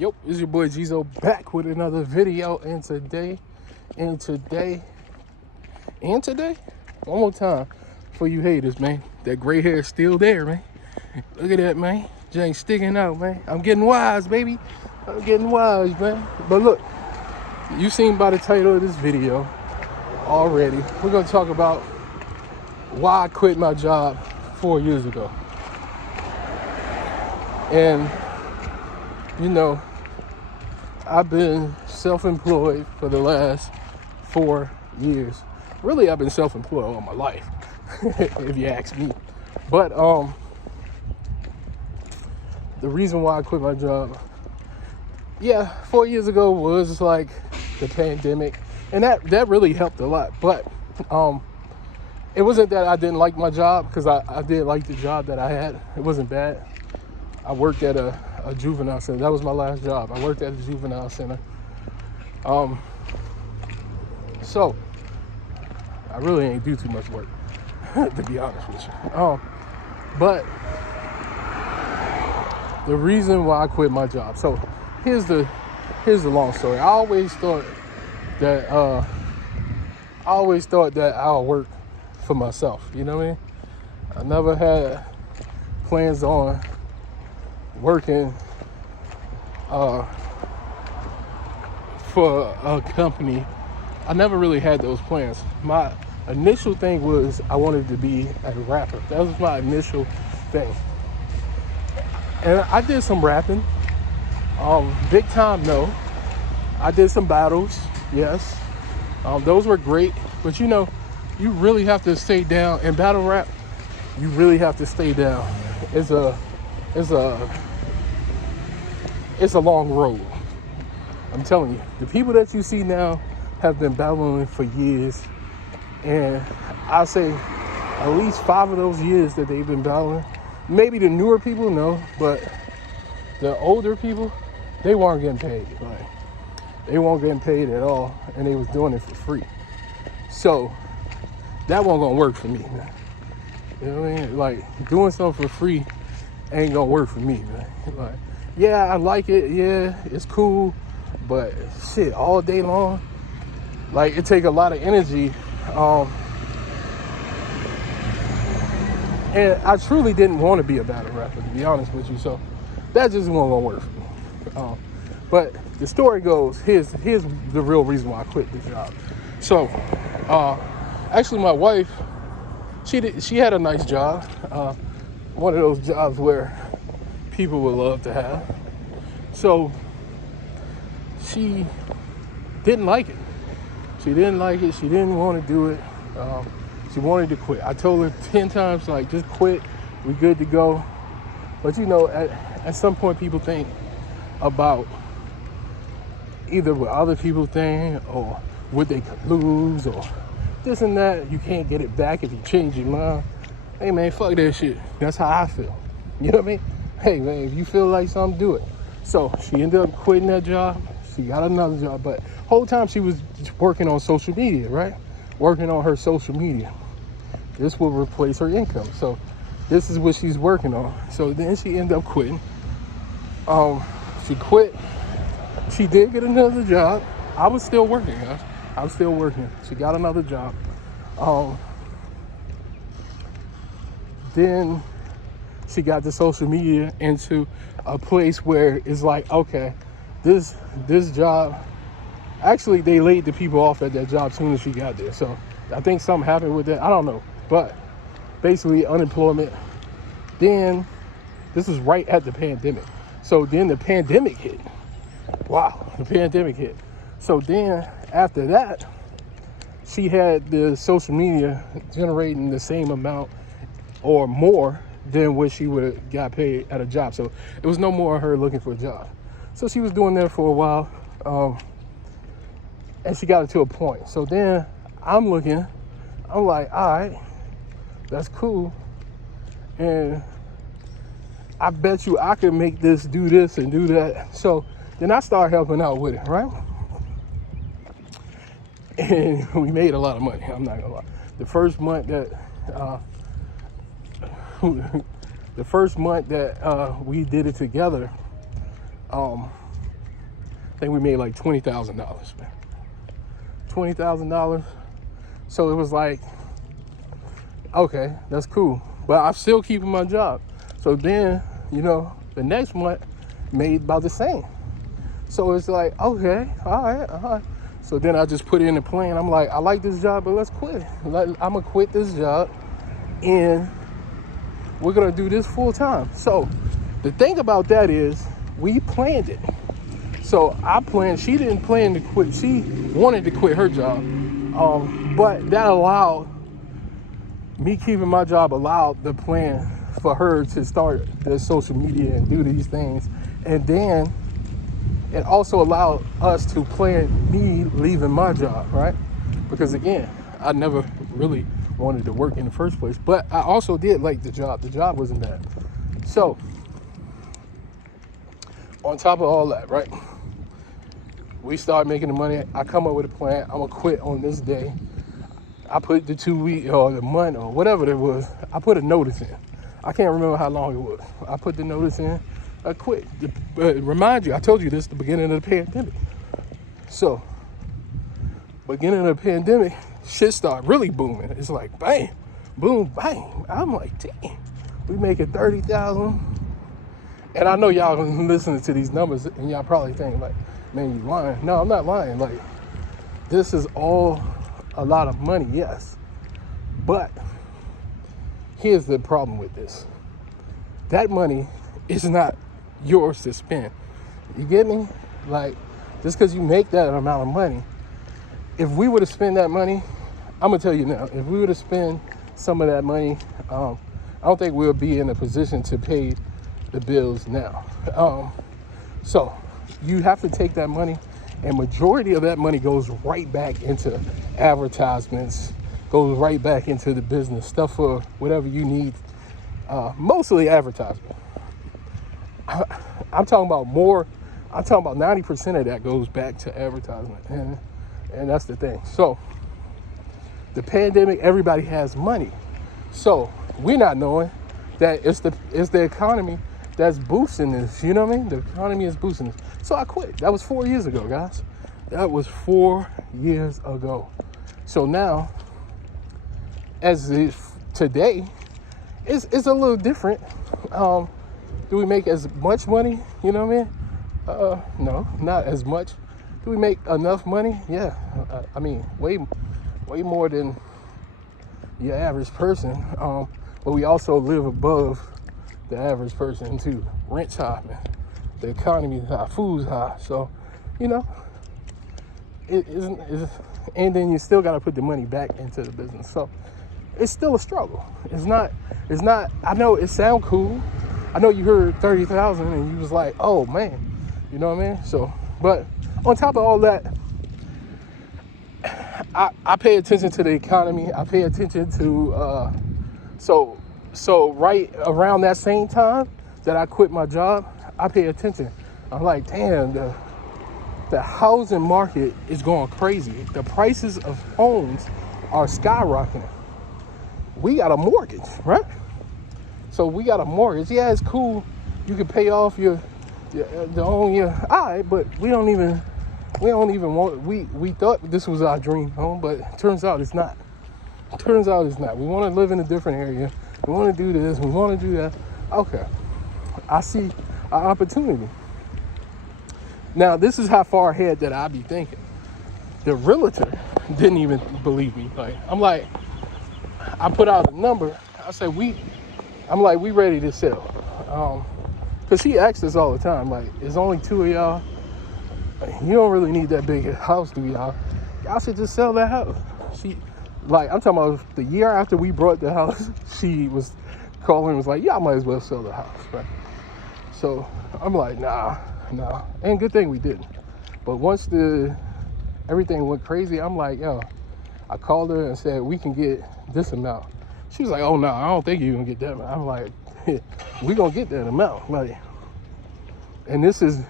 Yo, it's your boy Geezo back with another video. And today, one more time for you haters, man. That gray hair is still there, man. Look at that, man. Jane sticking out, man. I'm getting wise, baby. I'm getting wise, man. But look, you seen by the title of this video already, we're gonna talk about why I quit my job 4 years ago. And you know, I've been self-employed for the last 4 years. Really, I've been self-employed all my life, if you ask me. But the reason why I quit my job, 4 years ago was like the pandemic, and that really helped a lot. But it wasn't that I didn't like my job, because I did like the job that I had. It wasn't bad. I worked at a juvenile center. That was my last job. I worked at a juvenile center. So I really ain't do too much work, to be honest with you. But the reason why I quit my job. So here's the long story. I always thought that I'll work for myself. You know what I mean? I never had plans on working for a company. I never really had those plans. My initial thing was I wanted to be a rapper. That was my initial thing. And I did some rapping. Big time, no. I did some battles, yes. Those were great. But you know, you really have to stay down. In battle rap, you really have to stay down. It's a long road. I'm telling you, the people that you see now have been battling for years, and I say at least 5 of those years that they've been battling. Maybe the newer people, no, but the older people, they weren't getting paid. Like, they weren't getting paid at all, and they was doing it for free. So that wasn't gonna work for me, man. You know what I mean? Like, doing something for free ain't gonna work for me, man. Like, yeah, I like it. Yeah, it's cool, but shit, all day long, like, it take a lot of energy. And I truly didn't want to be a battle rapper, to be honest with you. So that just wasn't gonna work for me. But the story goes, here's the real reason why I quit the job. So, actually, my wife, she had a nice job. One of those jobs where people would love to have. So she didn't like it. She didn't want to do it. She wanted to quit. I told her 10 times, like, just quit. We good to go. But you know, at some point, people think about either what other people think or what they could lose or this and that. You can't get it back if you change your mind. Hey man, fuck that shit. That's how I feel. You know what I mean? Hey man, if you feel like something, do it. So she ended up quitting that job. She got another job, but whole time she was working on social media, right? Working on her social media. This will replace her income. So this is what she's working on. So then she ended up quitting. She quit. She did get another job. I was still working, guys. I was still working. She got another job. Then she got the social media into a place where it's like, okay, this job, actually they laid the people off at that job as soon as she got there. So I think something happened with that. I don't know. But basically unemployment. Then this was right at the pandemic. So then the pandemic hit. Wow, the pandemic hit. So then after that, she had the social media generating the same amount or more than what she would have got paid at a job. So it was no more her looking for a job. So she was doing that for a while, and she got it to a point. So then I'm like, all right, that's cool. And I bet you I could make this, do this and do that. So then I started helping out with it, right? And we made a lot of money, I'm not gonna lie. The first month that we did it together, think we made like $20,000, man. $20,000. So it was like, okay, that's cool. But I'm still keeping my job. So then, you know, the next month made about the same. So it's like, okay, all right. So then I just put in a plan. I'm like, I like this job, but let's quit. I'm gonna quit this job and we're gonna do this full time. So the thing about that is we planned it. So I planned, she didn't plan to quit. She wanted to quit her job. But that allowed me keeping my job, allowed the plan for her to start the social media and do these things. And then it also allowed us to plan me leaving my job, right? Because again, I never really wanted to work in the first place, but I also did like the job. The job wasn't bad. So on top of all that, right? We start making the money. I come up with a plan. I'm gonna quit on this day. I put the 2 week or the month or whatever it was. I put a notice in. I can't remember how long it was. I put the notice in. I quit. Remind you, I told you this at the beginning of the pandemic. So, beginning of the pandemic, shit started really booming. It's like bang, boom, bang. I'm like, damn, we making 30,000. And I know y'all listening to these numbers and y'all probably think like, man, you lying. No, I'm not lying. Like, this is all a lot of money, yes. But here's the problem with this. That money is not yours to spend. You get me? Like, just because you make that amount of money, if we were to spend that money, I'm gonna tell you now, if we were to spend some of that money, I don't think we'll be in a position to pay the bills now. So you have to take that money, and majority of that money goes right back into advertisements, goes right back into the business, stuff for whatever you need, mostly advertisement. I'm talking about more. I'm talking about 90% of that goes back to advertisement, and that's the thing. So the pandemic, everybody has money, so we're not knowing that it's the economy that's boosting this. You know what I mean? The economy is boosting this. So I quit. That was 4 years ago, guys. That was 4 years ago. So now, as if today, it's a little different. Do we make as much money? You know what I mean? No, not as much. Do we make enough money? Yeah. I mean, way more than your average person. But we also live above the average person too. Rent's high, man. The economy is high. Food's high. So, you know, it isn't. And then you still got to put the money back into the business. So it's still a struggle. It's not. I know it sounds cool. I know you heard 30,000 and you was like, oh man, you know what I mean? So, but on top of all that, I pay attention to the economy. I pay attention to, so right around that same time that I quit my job, I pay attention. I'm like, damn, the housing market is going crazy. The prices of homes are skyrocketing. We got a mortgage, right? So we got a mortgage. Yeah, it's cool. You can pay off your all right, but we don't even want. We thought this was our dream home, but it turns out it's not. We want to live in a different area. We want to do this. We want to do that. Okay, I see an opportunity. Now, this is how far ahead that I be thinking. The realtor didn't even believe me. Like, I'm like, I put out a number. I said, we ready to sell. Because she asks us all the time, like, there's only two of y'all. You don't really need that big a house, do y'all? Y'all should just sell that house. I'm talking about the year after we brought the house, she was calling and was like, y'all might as well sell the house, right? So I'm like, nah. And good thing we didn't. But once everything went crazy, I'm like, yo, I called her and said, we can get this amount. She was like, oh no, I don't think you're gonna get that amount. I'm like, we gonna get that amount. Like, and this is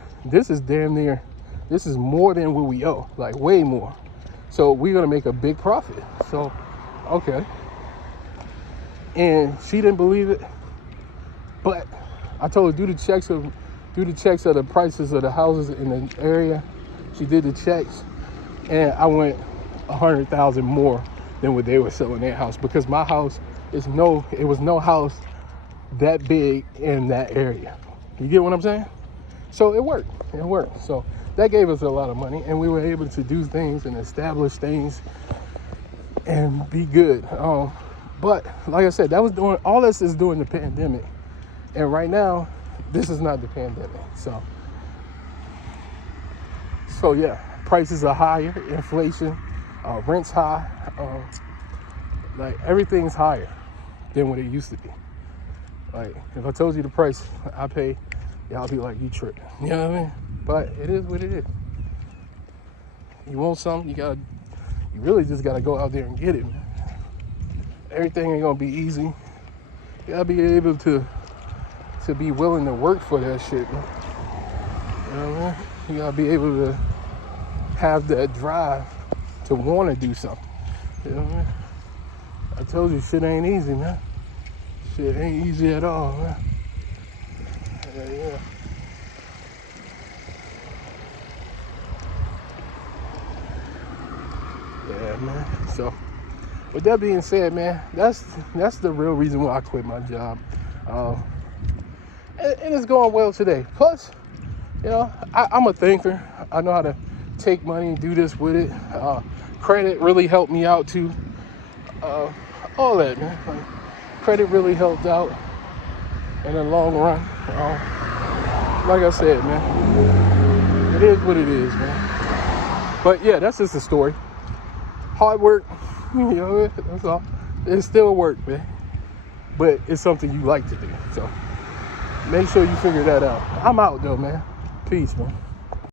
damn near, this is more than what we owe, like way more. So we're gonna make a big profit. So, okay. And she didn't believe it, but I told her do the checks of the prices of the houses in the area, She did the checks, and I went 100,000 more than what they were selling their house, because my house it was no house that big in that area. You get what I'm saying? So it worked. So that gave us a lot of money, and we were able to do things and establish things and be good. But like I said, all this is during the pandemic, and right now this is not the pandemic. So yeah, prices are higher, inflation, rent's high, like everything's higher than what it used to be. Like, if I told you the price I pay, y'all be like, you tripping. You know what I mean? But it is what it is. You want something, you really just gotta go out there and get it, man. Everything ain't gonna be easy. You gotta be able to be willing to work for that shit, man. You know what I mean? You gotta be able to have that drive to want to do something. You know what I mean? I told you, shit ain't easy, man. Shit ain't easy at all, man. Yeah. Yeah, man. So, with that being said, man, that's the real reason why I quit my job. And it's going well today. Plus, you know, I'm a thinker. I know how to take money and do this with it. Credit really helped me out too. All that, man. Like, credit really helped out in the long run. Like I said, man, it is what it is, man. But yeah, that's just the story. Hard work, you know, that's all. It's still work, man. But it's something you like to do. So make sure you figure that out. I'm out though, man. Peace, man.